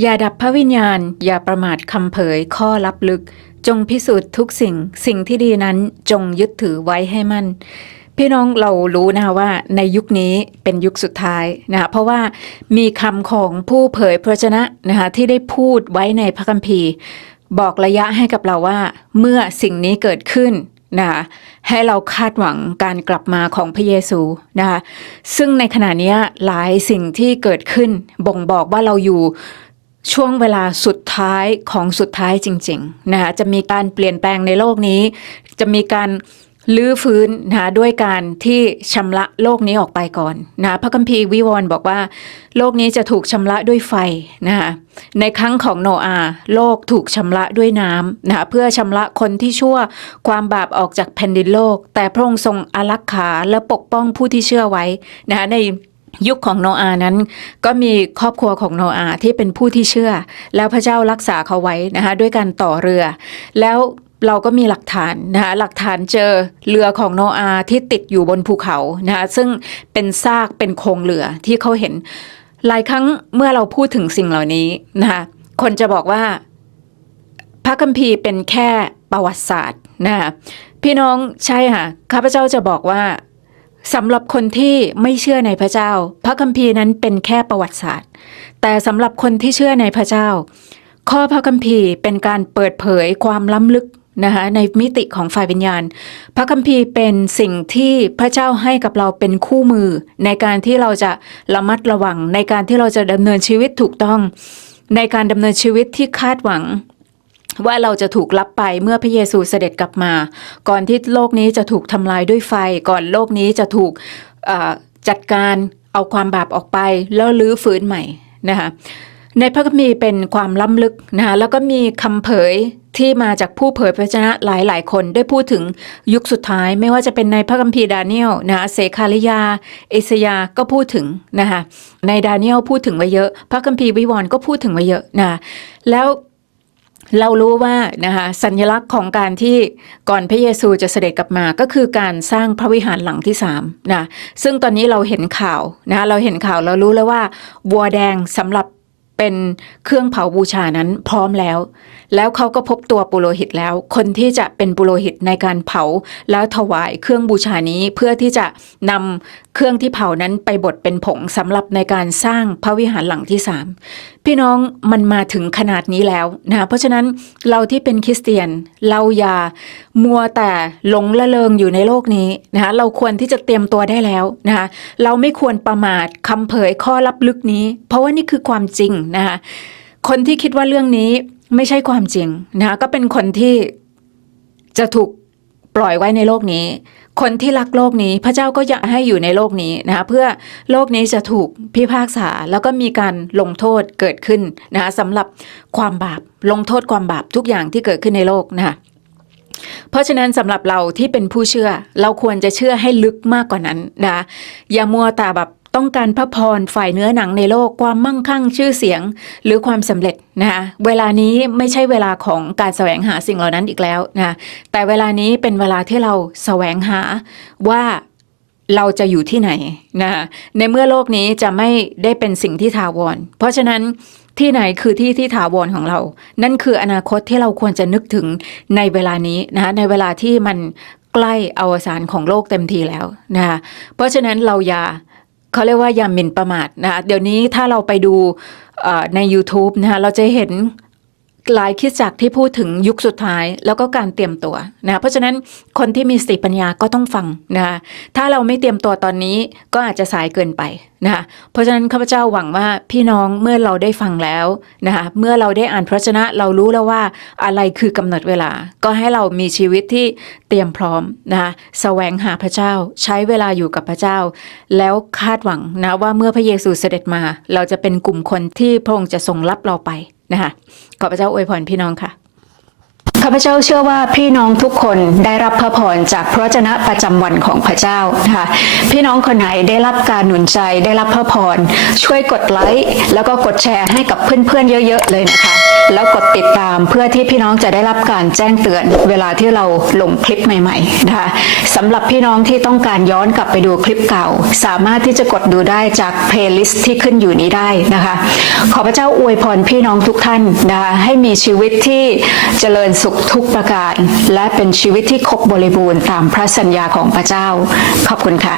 อย่าดับพระวิญญาณ อย่าประมาทคำเผยข้อลับลึก จงพิสูจน์ทุกสิ่ง สิ่งที่ดีนั้นจงยึดถือไว้ให้มั่น พี่น้องเรารู้นะคะว่าในยุคนี้เป็นยุคสุดท้ายนะคะเพราะว่ามีคำของผู้เผยพระชนะนะคะที่ได้พูดไว้ในพระคัมภีร์ บอกระยะให้กับเราว่า เมื่อสิ่งนี้เกิดขึ้นนะคะให้เราคาดหวังการกลับมาของพระเยซูนะคะซึ่งในขณะนี้หลายสิ่งที่เกิดขึ้นบ่งบอกว่าเราอยู่ ช่วงเวลาสุดท้ายของสุดท้ายจริงๆนะคะจะมีการเปลี่ยนแปลงในโลกนี้ จะมีการลื้อฟื้นนะคะด้วยการที่ชำระโลกนี้ออกไปก่อนนะพระคัมภีร์วิวรณ์บอกว่า โลกนี้จะถูกชำระด้วยไฟนะคะในครั้งของโนอาห์โลกถูกชำระด้วยน้ำนะคะเพื่อชำระคนที่ชั่วความบาปออกจากแผ่นดินโลก แต่พระองค์ทรงอารักขาและปกป้องผู้ที่เชื่อไว้นะคะใน ยุคของโนอานั้นก็มีครอบครัวของโนอาที่เป็นผู้ที่เชื่อ แล้วพระเจ้ารักษาเขาไว้นะคะด้วยการต่อเรือ แล้วเราก็มีหลักฐานนะคะหลักฐานเจอเรือของโนอาที่ติดอยู่บนภูเขานะคะซึ่งเป็นซากเป็นโครงเรือที่เขาเห็น หลายครั้งเมื่อเราพูดถึงสิ่งเหล่านี้นะคะคนจะบอกว่า พระคัมภีร์เป็นแค่ประวัติศาสตร์นะคะพี่น้องใช่ค่ะข้าพเจ้าจะบอกว่า สำหรับคนที่ไม่เชื่อในพระเจ้า พระคัมภีร์นั้นเป็นแค่ประวัติศาสตร์ แต่สำหรับคนที่เชื่อในพระเจ้า ข้อพระคัมภีร์เป็นการเปิดเผยความล้ำลึกนะคะในมิติของฝ่ายวิญญาณ พระคัมภีร์เป็นสิ่งที่พระเจ้าให้กับเราเป็นคู่มือ ในการที่เราจะระมัดระวัง ในการที่เราจะดำเนินชีวิตถูกต้อง ในการดำเนินชีวิตที่คาดหวัง ว่าเราจะถูกรับไปเมื่อพระเยซูเสด็จกลับมา ก่อนที่โลกนี้จะถูกทำลายด้วยไฟ ก่อนโลกนี้จะถูกจัดการเอาความบาปออกไป แล้วลื้อฟื้นใหม่นะคะในพระคัมภีร์เป็นความล้ำลึกนะคะแล้วก็มีคำเผยที่มาจากผู้เผยพระชนะหลายๆ คนได้พูดถึงยุคสุดท้ายไม่ว่าจะเป็นในพระคัมภีร์ดาเนียลนะเสคาริยา เอสยาก็พูดถึงนะคะในดาเนียลพูดถึงไว้เยอะ พระคัมภีร์วิวรณ์ก็พูดถึงไว้เยอะนะแล้ว เรารู้ว่านะคะสัญลักษณ์ของการที่ก่อนพระเยซูจะเสด็จกลับมาก็คือการสร้างพระวิหารหลังที่สามนะซึ่งตอนนี้เราเห็นข่าวนะเราเห็นข่าวเรารู้แล้วว่าวัวแดงสำหรับเป็นเครื่องเผาบูชานั้นพร้อมแล้ว แล้วเขาก็พบตัวปุโรหิตแล้ว คนที่จะเป็นปุโรหิตในการเผา แล้วถวายเครื่องบูชานี้เพื่อที่จะนำเครื่องที่เผานั้นไปบดเป็นผงสำหรับในการสร้างพระวิหารหลังที่สามพี่น้องมันมาถึงขนาดนี้แล้วนะเพราะฉะนั้นเราที่เป็นคริสเตียน เราอย่ามัวแต่หลงละเลงอยู่ในโลกนี้นะคะเราควรที่จะเตรียมตัวได้แล้วนะคะเราไม่ควรประมาทคำเผยข้อลับลึกนี้ เพราะว่านี่คือความจริงนะคะคนที่คิดว่าเรื่องนี้ ไม่ใช่ความจริงนะคะก็เป็นคนที่จะถูกปล่อยไว้ในโลกนี้ คนที่รักโลกนี้ พระเจ้าก็อยากให้อยู่ในโลกนี้นะคะเพื่อโลกนี้จะถูกพิพากษา แล้วก็มีการลงโทษเกิดขึ้นนะคะสำหรับความบาปลงโทษความบาปทุกอย่างที่เกิดขึ้นในโลกนะคะเพราะฉะนั้นสำหรับเราที่เป็นผู้เชื่อเราควรจะเชื่อให้ลึกมากกว่านั้นนะอย่ามัวแต่แบบ ต้องการพระพรฝ่ายเนื้อหนังในโลกความมั่งคั่งชื่อเสียง หรือความสำเร็จนะคะเวลานี้ไม่ใช่เวลาของการแสวงหาสิ่งเหล่านั้นอีกแล้วนะแต่เวลานี้เป็นเวลาที่เราแสวงหาว่าเราจะอยู่ที่ไหนนะคะในเมื่อโลกนี้จะไม่ได้เป็นสิ่งที่ถาวร เพราะฉะนั้นที่ไหนคือที่ที่ถาวรของเรา นั่นคืออนาคตที่เราควรจะนึกถึงในเวลานี้นะคะในเวลาที่มันใกล้อวสานของโลกเต็มทีแล้วนะคะเพราะฉะนั้นเราอย่า เขาเรียกว่าอย่าหมิ่นประมาทนะคะเดี๋ยวนี้ถ้าเราไปดูใน YouTube นะคะเราจะเห็น หลายคิดจักที่พูดถึงยุคสุดท้าย แล้วก็การเตรียมตัวนะเพราะฉะนั้นคนที่มีสติปัญญาก็ต้องฟังนะคะถ้าเราไม่เตรียมตัวตอนนี้ก็อาจจะสายเกินไปนะคะเพราะฉะนั้นข้าพเจ้าหวังว่าพี่น้องเมื่อเราได้ฟังแล้วนะคะเมื่อเราได้อ่านพระชนะเรารู้แล้วว่าอะไรคือกำหนดเวลา ก็ให้เรามีชีวิตที่เตรียมพร้อมนะคะแสวงหาพระเจ้าใช้เวลาอยู่กับพระเจ้า แล้วคาดหวังนะว่าเมื่อพระเยซูเสด็จมา เราจะเป็นกลุ่มคนที่พระองค์จะทรงรับเราไป นะคะขอพระเจ้าอวยพรพี่น้องค่ะ ข้าพเจ้าเชื่อว่าพี่น้องทุกคนได้รับพระพรจากพระวจนะประจำวันของพระเจ้านะคะพี่น้องคนไหนได้รับการหนุนใจได้รับพระพรช่วยกดไลค์แล้วก็กดแชร์ให้กับเพื่อนๆเยอะ ๆ เลยนะคะ แล้วกดติดตามเพื่อที่พี่น้องจะได้รับการแจ้งเตือนเวลาที่เราลงคลิปใหม่ๆนะคะสำหรับพี่น้องที่ต้องการย้อนกลับไปดูคลิปเก่า สามารถที่จะกดดูได้จากเพลย์ลิสต์ที่ขึ้นอยู่นี้ได้นะคะขอพระเจ้าอวยพรพี่น้องทุกท่านนะคะให้มีชีวิตที่เจริญสุขขทุกประการ และเป็นชีวิตที่ครบบริบูรณ์ตามพระสัญญาของพระเจ้า ขอบคุณค่ะ